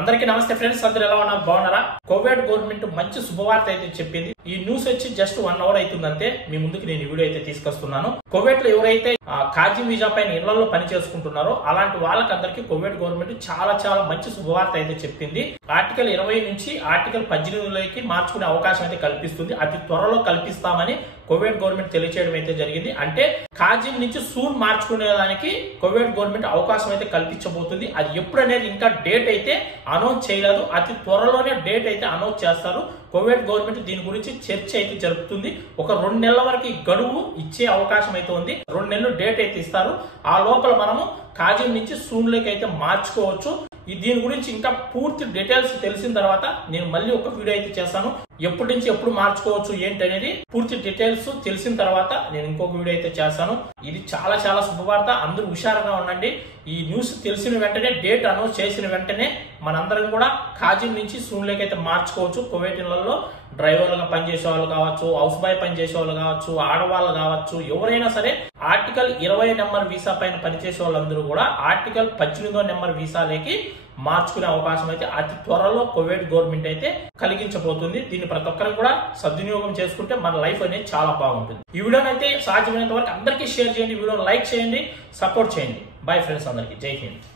అందరికీ నమస్తే ఫ్రెండ్స్, అందరూ ఎలా ఉన్నారు? బాగున్నారా? కోవిడ్ గవర్నమెంట్ మంచి శుభవార్త అయితే చెప్పింది. ఈ న్యూస్ వచ్చి జస్ట్ 1 అవర్ అవుతుందంటే మీ ముందుకు నేను ఈ వీడియో అయితే తీసుకొస్తున్నాను. కోవిడ్ లో ఎవరైతే కాజిన్ వీసా పైన ఇళ్లలో పని చేసుకుంటున్నారో అలాంటి వాళ్ళకందరికీ కోవిడ్ గవర్నమెంట్ చాలా మంచి శుభవార్త అయితే చెప్పింది. ఆర్టికల్ 20 నుంచి ఆర్టికల్ 18లోకి మార్చుకునే అవకాశం అయితే కల్పిస్తుంది. అతి త్వరలో కల్పిస్తామని కోవిడ్ గవర్నమెంట్ తెలియచేయడం అయితే జరిగింది. అంటే కాజిన్ నుంచి సూన్ మార్చుకునేదానికి కోవిడ్ గవర్నమెంట్ అవకాశం అయితే కల్పించబోతుంది. అది ఎప్పుడు అనేది ఇంకా డేట్ అయితే అనౌన్స్ చేయలేదు. అతి త్వరలోనే డేట్ అయితే అనౌన్స్ చేస్తారు. కోవిడ్ గవర్నమెంట్ దీని గురించి చర్చ అయితే జరుపుతుంది. ఒక 2 నెలల వరకు గడువు ఇచ్చే అవకాశం అయితే ఉంది. 2 నెలలు డేట్ అయితే ఇస్తారు. ఆ లోపల మనము కాజిన్ నుంచి సూన్లోకి అయితే మార్చుకోవచ్చు. దీని గురించి ఇంకా పూర్తి డీటెయిల్స్ తెలిసిన తర్వాత నేను మళ్ళీ ఒక వీడియో అయితే చేస్తాను. ఎప్పటి నుంచి ఎప్పుడు మార్చుకోవచ్చు ఏంటి అనేది పూర్తి డీటెయిల్స్ తెలిసిన తర్వాత నేను ఇంకొక వీడియో అయితే చేస్తాను. ఇది చాలా శుభవార్త. అందరూ హుషారుగా ఉండండి. ఈ న్యూస్ తెలిసిన వెంటనే, డేట్ అనౌన్స్ చేసిన వెంటనే మనందరం కూడా కాజిన్ నుంచి సూన్లోకి అయితే మార్చుకోవచ్చు. కోవిడ్ ఇళ్లలో డ్రైవర్లుగా పనిచేసే వాళ్ళు కావచ్చు, హౌస్ బాయ్ పనిచేసే వాళ్ళు కావచ్చు, ఆడవాళ్ళు కావచ్చు, ఎవరైనా సరే ఆర్టికల్ 20 నెంబర్ వీసా పైన పనిచేసే వాళ్ళందరూ కూడా ఆర్టికల్ 18 నెంబర్ వీసాలోకి మార్చుకునే అవకాశం అయితే అతి త్వరలో కోవిడ్ గవర్నమెంట్ అయితే కలిగించబోతుంది. దీన్ని ప్రతి ఒక్కరు కూడా సద్వినియోగం చేసుకుంటే మన లైఫ్ అనేది చాలా బాగుంటుంది. ఈ వీడియోని అయితే సాధ్యమైనంత వరకు అందరికీ షేర్ చేయండి, వీడియోని లైక్ చేయండి, సపోర్ట్ చేయండి. బై ఫ్రెండ్స్, అందరికీ జై హింద్.